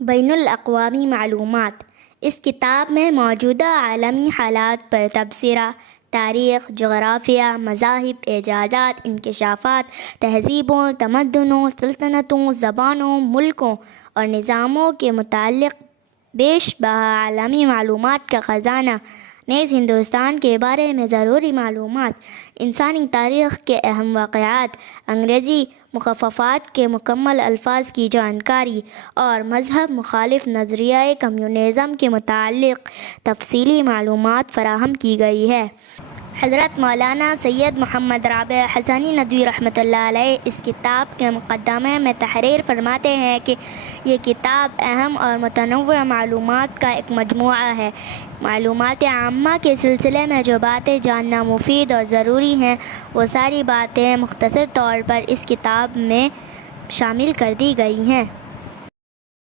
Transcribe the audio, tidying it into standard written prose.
بین الاقوامی معلومات۔ اس کتاب میں موجودہ عالمی حالات پر تبصرہ، تاریخ، جغرافیہ، مذاہب، ایجادات، انکشافات، تہذیبوں، تمدنوں، سلطنتوں، زبانوں، ملکوں اور نظاموں کے متعلق بیش بہا عالمی معلومات کا خزانہ، نیز ہندوستان کے بارے میں ضروری معلومات، انسانی تاریخ کے اہم واقعات، انگریزی مخففات کے مکمل الفاظ کی جانکاری اور مذہب مخالف نظریۂ کمیونزم کے متعلق تفصیلی معلومات فراہم کی گئی ہے۔ حضرت مولانا سید محمد رابع حسنی ندوی رحمۃ اللہ علیہ اس کتاب کے مقدمے میں تحریر فرماتے ہیں کہ یہ کتاب اہم اور متنوع معلومات کا ایک مجموعہ ہے۔ معلومات عامہ کے سلسلے میں جو باتیں جاننا مفید اور ضروری ہیں، وہ ساری باتیں مختصر طور پر اس کتاب میں شامل کر دی گئی ہیں۔